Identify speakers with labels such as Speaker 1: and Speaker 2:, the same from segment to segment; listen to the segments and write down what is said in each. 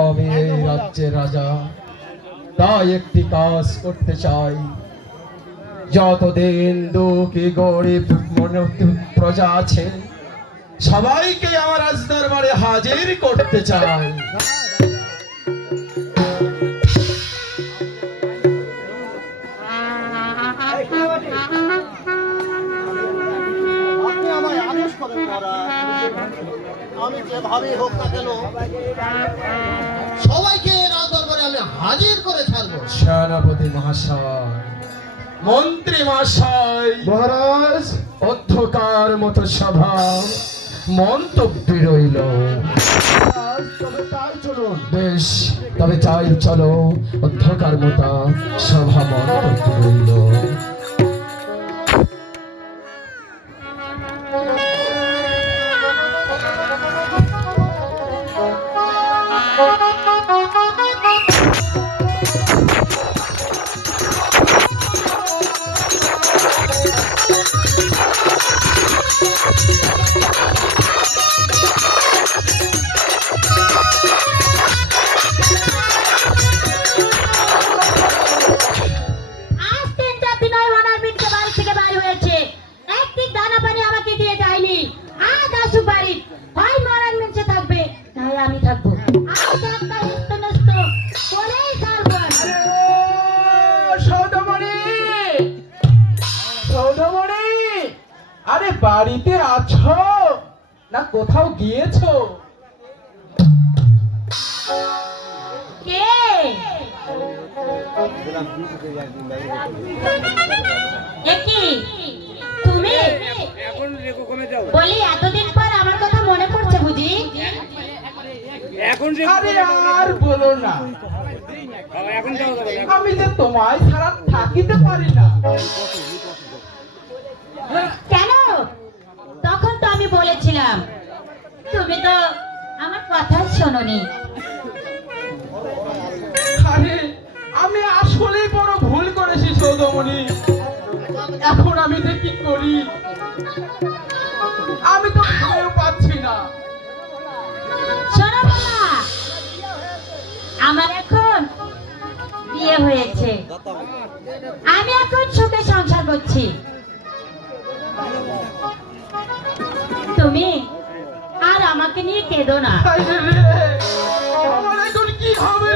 Speaker 1: আমি এই রাজ্যের রাজা, তাই একটি কাজ করতে চাই। যতদিন দুঃখী, গরিব প্রজা আছে, সবাইকে আমার রাজ দরবারে হাজির করতে চাই।
Speaker 2: আমি যেভাবেই হোক না কেন সবাইকে রাজ দরবারে আমি হাজির করে ছাড়বো।
Speaker 1: সেনাপতি মহাশয় মন্ত্রী মহাশয়
Speaker 2: মহারাজ।
Speaker 1: অধ্যকার মতো সভা মন্তব্য রইল। বেশ তবে চাই চলো অধ্যকার মতো সভা মন্তব্য রইল। বাড়িতে আছো? না কোথাও গিয়েছো?
Speaker 3: কে? তুমি? বলি এতদিন পর আমার কথা মনে পড়ছে বুঝি?
Speaker 4: এখন যে
Speaker 1: আরে আর বলো না।
Speaker 4: এখন
Speaker 1: আমি যে তোমায় ছাড়া থাকিতে পারি না।
Speaker 3: বলেছিলাম। তুমি তো আমার কথা শোনোনি।
Speaker 1: আরে আমি আসলেই বড় ভুল করেছি সৌদমণি এখন আমি যে কি করি? আমি তো ভেবেও পাচ্ছি না।
Speaker 3: আমার এখন বিয়ে হয়েছে। আমি এখন সুখে সংসার করছি। তুমি? আর আমাকে নিয়ে কেঁদো না।
Speaker 1: কি হবে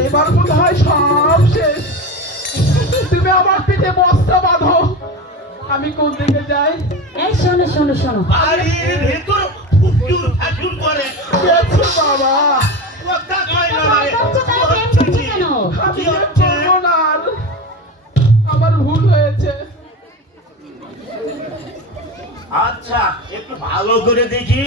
Speaker 1: এবার মনে হয় সব শেষ। তুমি আমার পিঠে বস্তা বাঁধো। আমি কোন দিকে যাই?
Speaker 3: এই শোনো শোনো শোনো।
Speaker 2: বাড়ির ভেতর ফুটুর ফাটুর করে।
Speaker 1: বাবা।
Speaker 2: কথা কয় না রে।
Speaker 1: আমার ভুল হয়েছে।
Speaker 2: আচ্ছা একটু ভালো করে দেখি।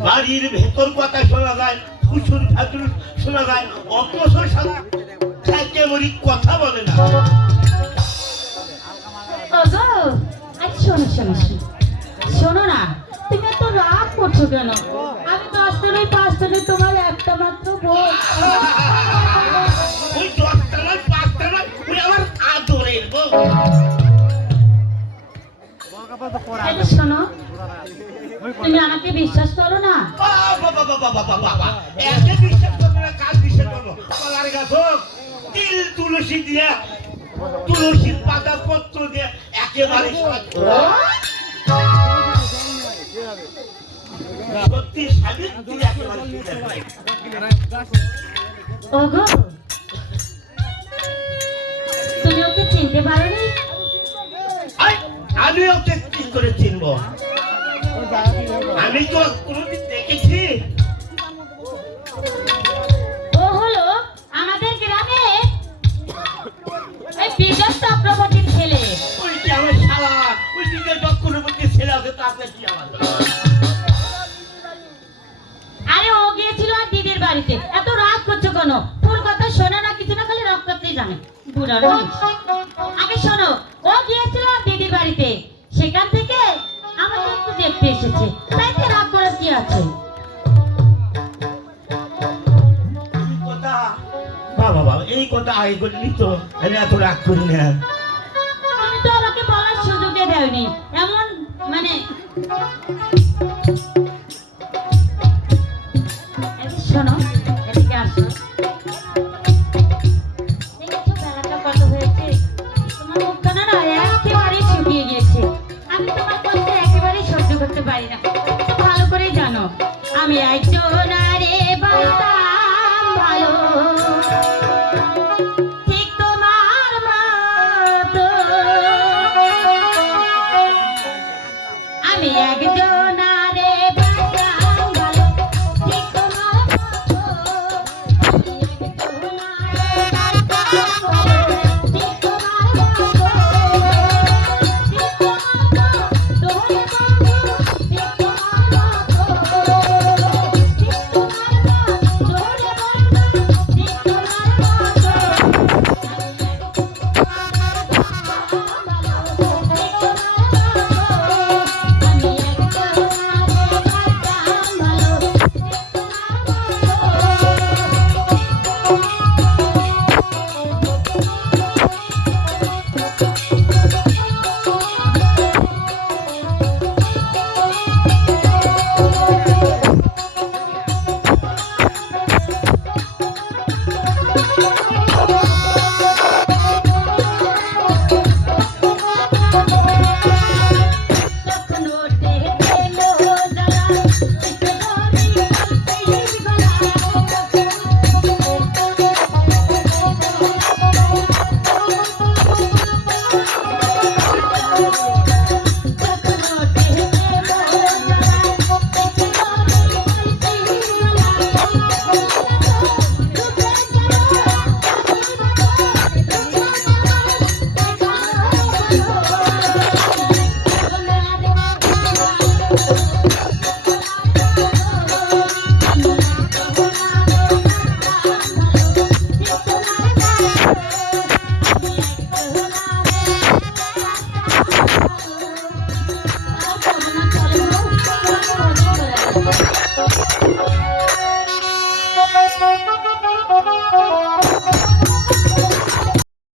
Speaker 2: বাড়ির ভেতর কথা শোনা যায় ফুসুর ফাতুর শোনা যায় খেতে মরি কথা বলে না।
Speaker 3: শোনো শোনো শোনো। শোনো না তুমি এত রাগ করছ কেন? আমি দশজনের পাঁচজনের তোমার একটা মাত্র বোন
Speaker 2: ওই দশটা নয় পাঁচটা নয় ওই আমার আদরের বউ।
Speaker 3: শোনো তুমি আমাকে বিশ্বাস করো না?
Speaker 2: তুলসী দিয়ে,
Speaker 3: তুমি ওকে চিনতে পারোনি?
Speaker 2: আমি ওকে কি করে চিনবো? আমি তো কোনোদিন দেখেছি।
Speaker 3: ও হলো আমাদের গ্রামে এই বিজয় চক্রবর্তীর ছেলে।
Speaker 2: ওই কি আমার শালা। ওই দিকে চক্রবর্তী ছেলে আছে তাতে কি আমার
Speaker 3: আরে ও গিয়েছিল আর দিদির বাড়িতে। এত রাগ করছ কেন? ফুল কথা শোনে না কিছু না খালি রক করতেই জানে। বুড়ার। আগে শোনো এসেছে। তাই তো রাগ করার কি আছে?
Speaker 2: এই কথা বাবা বাবা এই কথা আগে করলি তো আমি এত রাগ করি না।
Speaker 3: তুমি তো আমাকে বলার সুযোগে দেওনি এমন মানে আমি বাসতাম ভালো। ঠিক তোমার আমি একজন